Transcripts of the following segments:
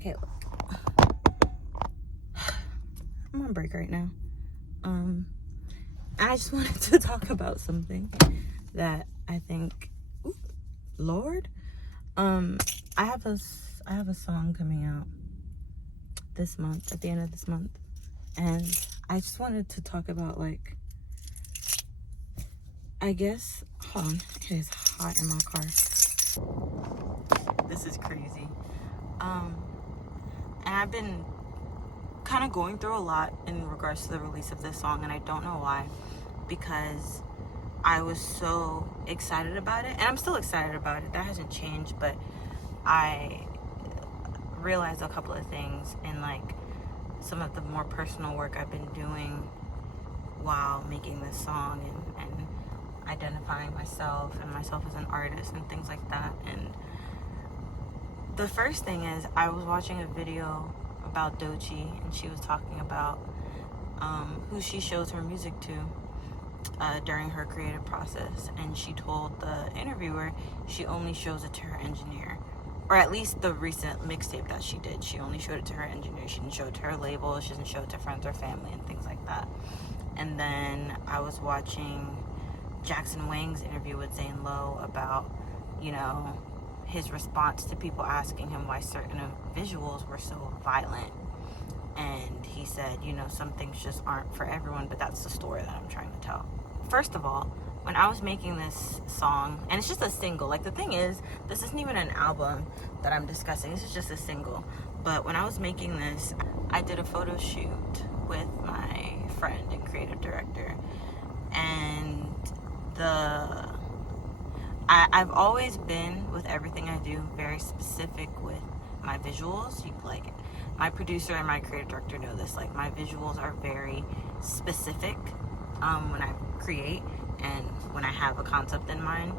Okay, look. I'm on break right now. I just wanted to talk about something that I think, Lord, I have a song coming out this month, at the end of this month, and I just wanted to talk about, like, I guess, hold on, it is hot in my car. This is crazy. And I've been kind of going through a lot in regards to the release of this song, and I don't know why, because I was so excited about it, and I'm still excited about it. That hasn't changed, but I realized a couple of things in, like, some of the more personal work I've been doing while making this song, and identifying myself as an artist and things like that. And the first thing is, I was watching a video about Doechii, and she was talking about who she shows her music to during her creative process, and she told the interviewer she only shows it to her engineer, or at least the recent mixtape that she did, she only showed it to her engineer. She didn't show it to her label, she doesn't show it to friends or family and things like that. And then I was watching Jackson Wang's interview with Zane Lowe about, you know, his response to people asking him why certain visuals were so violent. And he said, you know, some things just aren't for everyone, but that's the story that I'm trying to tell. First of all, when I was making this song, and it's just a single, like, the thing is, this isn't even an album that I'm discussing, this is just a single. But when I was making this, I did a photo shoot with my friend and creative director, and I've always been, with everything I do, very specific with my visuals. Like, my producer and my creative director know this. Like, my visuals are very specific when I create and when I have a concept in mind.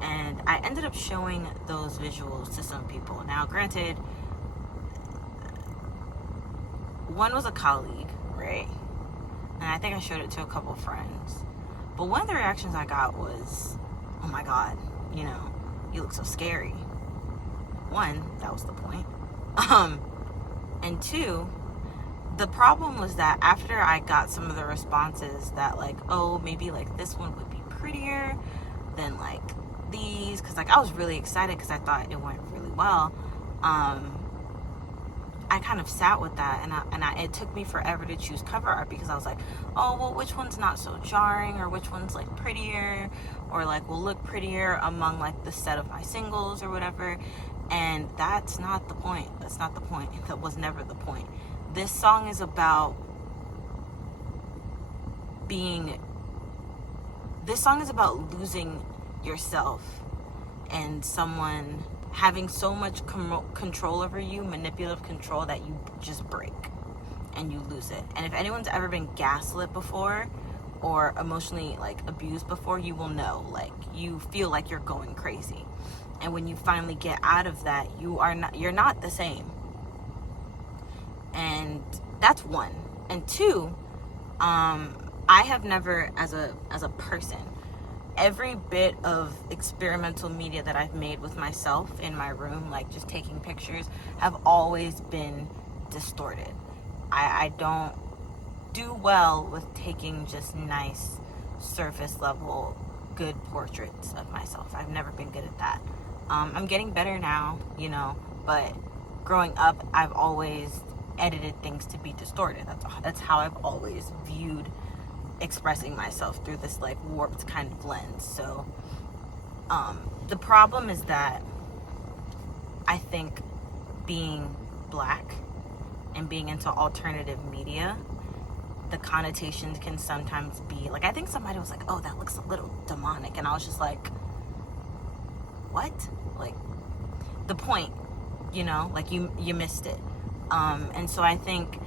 And I ended up showing those visuals to some people. Now, granted, one was a colleague, right? And I think I showed it to a couple friends. But one of the reactions I got was, oh my God, you know, you look so scary. One, that was the point. And two, the problem was that after I got some of the responses that, like, oh, maybe, like, this one would be prettier than, like, these, because, like, I was really excited because I thought it went really well. I kind of sat with that, and it took me forever to choose cover art, because I was like, oh, well, which one's not so jarring, or which one's, like, prettier, or, like, will look prettier among, like, the set of my singles or whatever. And that's not the point. That's not the point. That was never the point. This song is about losing yourself, and someone having so much control over you, manipulative control, that you just break and you lose it. And if anyone's ever been gaslit before or emotionally, like, abused before, you will know, like, you feel like you're going crazy. And when you finally get out of that, you're not the same. And that's one. And two, I have never, as a person, every bit of experimental media that I've made with myself in my room, like just taking pictures, have always been distorted. I don't do well with taking just nice, surface level, good portraits of myself. I've never been good at that. I'm getting better now, you know, but growing up, I've always edited things to be distorted. That's how I've always viewed expressing myself, through this, like, warped kind of lens. So the problem is that I think being Black and being into alternative media, the connotations can sometimes be like, I think somebody was like, oh, that looks a little demonic, and I was just like, what? Like, the point, you know, like, you missed it. And so I think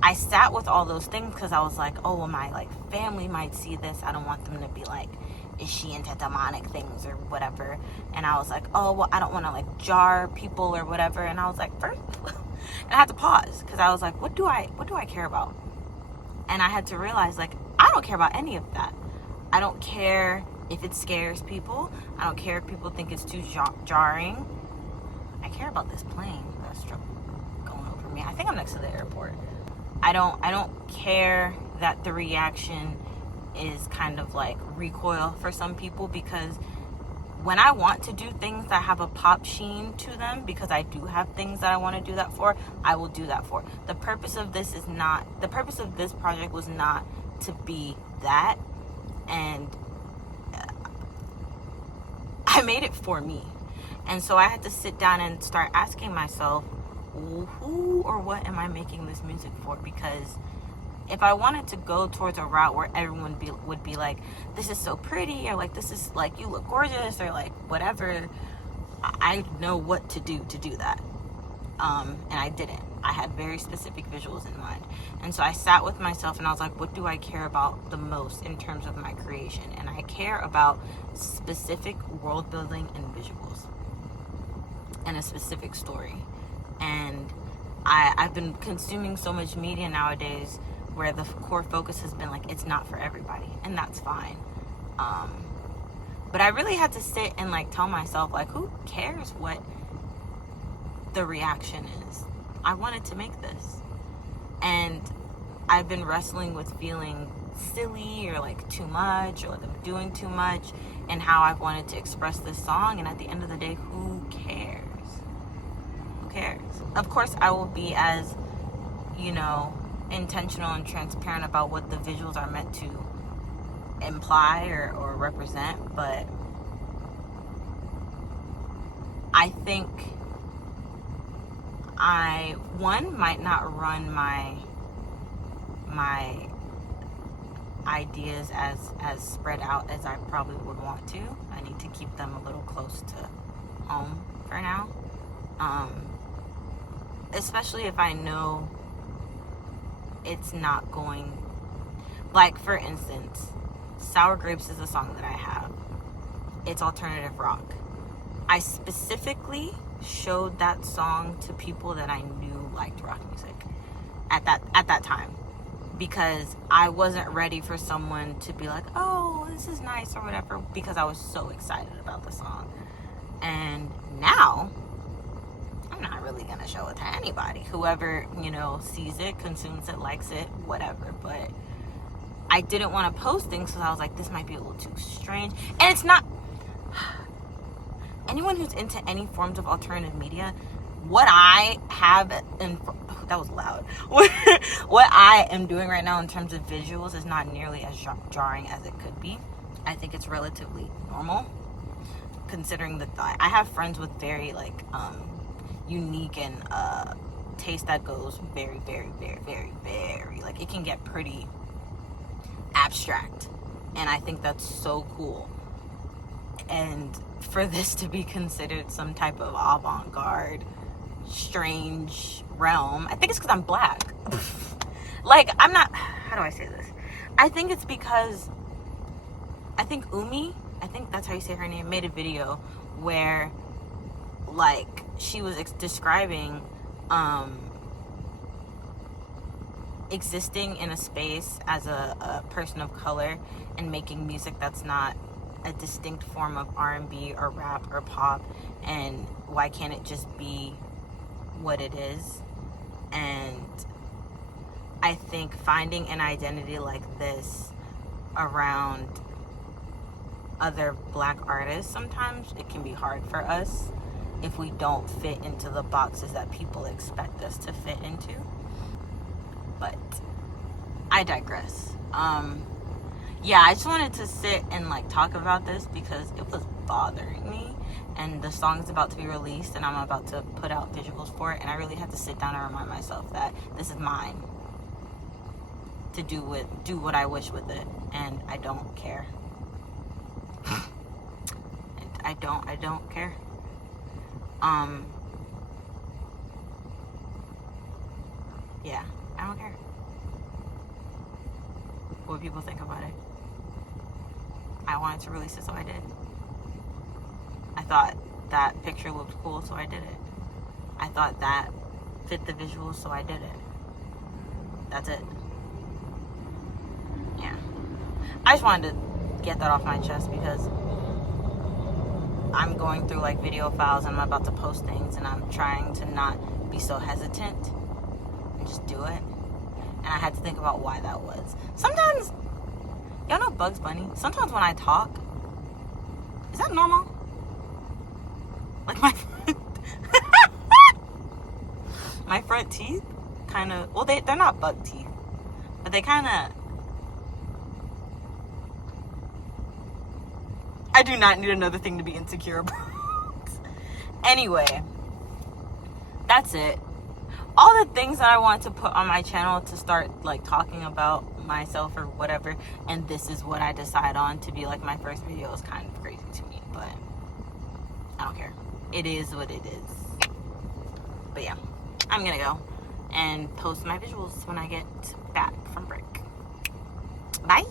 I sat with all those things because I was like, oh, well, my, like, family might see this. I don't want them to be like, is she into demonic things or whatever? And I was like, oh, well, I don't want to, like, jar people or whatever. And I was like, first, and I had to pause, because I was like, what do I care about? And I had to realize, like, I don't care about any of that. I don't care if it scares people. I don't care if people think it's too jarring. I care about this plane that's going over me. I think I'm next to the airport. I don't care that the reaction is kind of like recoil for some people, because when I want to do things that have a pop sheen to them, because I do have things that I want to do that for, I will do that for. The purpose of this project was not to be that, and I made it for me. And so I had to sit down and start asking myself, who or what am I making this music for? Because if I wanted to go towards a route where everyone would be like, this is so pretty, or like, this is like, you look gorgeous, or like whatever, I know what to do that. And I didn't. I had very specific visuals in mind. And so I sat with myself and I was like, what do I care about the most in terms of my creation? And I care about specific world building and visuals and a specific story. And I've been consuming so much media nowadays where the core focus has been like, it's not for everybody, and that's fine. But I really had to sit and like tell myself, like, who cares what the reaction is? I wanted to make this. And I've been wrestling with feeling silly or like too much, or like I'm doing too much, and how I've wanted to express this song. And at the end of the day, who cares? Who cares? Of course, I will be as, intentional and transparent about what the visuals are meant to imply or represent, but I think I might not run my ideas as spread out as I probably would want to. I need to keep them a little close to home for now, especially if I know it's not going, like, for instance, Sour Grapes is a song that I have. It's alternative rock. I specifically showed that song to people that I knew liked rock music at that time, because I wasn't ready for someone to be like, oh, this is nice or whatever, because I was so excited about the song. And now I'm not really gonna show it to anybody. Whoever, sees it, consumes it, likes it, whatever. But I didn't want to post things because I was like, this might be a little too strange. And it's not. Anyone who's into any forms of alternative media, what I have, that was loud. What I am doing right now in terms of visuals is not nearly as jarring as it could be. I think it's relatively normal, considering that I have friends with very unique and taste that goes very, very, very, very, very, like, it can get pretty abstract, and I think that's so cool. And for this to be considered some type of avant-garde, strange realm, I think it's because I'm black. Like, I'm not, how do I say this? I think it's because I think Umi, I think that's how you say her name, made a video where, like, she was describing existing in a space as a person of color and making music that's not a distinct form of R&B or rap or pop, and why can't it just be what it is? And I think finding an identity like this around other black artists, sometimes it can be hard for us if we don't fit into the boxes that people expect us to fit into. But I digress. Yeah, I just wanted to sit and like talk about this because it was bothering me, and the song's about to be released and I'm about to put out visuals for it, and I really had to sit down and remind myself that this is mine to do what I wish with it, and I don't care. I don't care. Yeah, I don't care what people think about it. I wanted to release it, so I did. I thought that picture looked cool, so I did it. I thought that fit the visuals, so I did it. That's it. Yeah. I just wanted to get that off my chest because I'm going through like video files and I'm about to post things, and I'm trying to not be so hesitant and just do it. And I had to think about why that was. Sometimes, y'all know Bugs Bunny? Sometimes when I talk, is that normal? Like my my front teeth kind of, well, they're not buck teeth, but they kind of, I do not need another thing to be insecure about. Anyway, that's it. All the things that I want to put on my channel to start like talking about myself or whatever, and this is what I decide on to be like my first video, is kind of crazy to me, but I don't care. It is what it is. But yeah, I'm gonna go and post my visuals when I get back from break. Bye.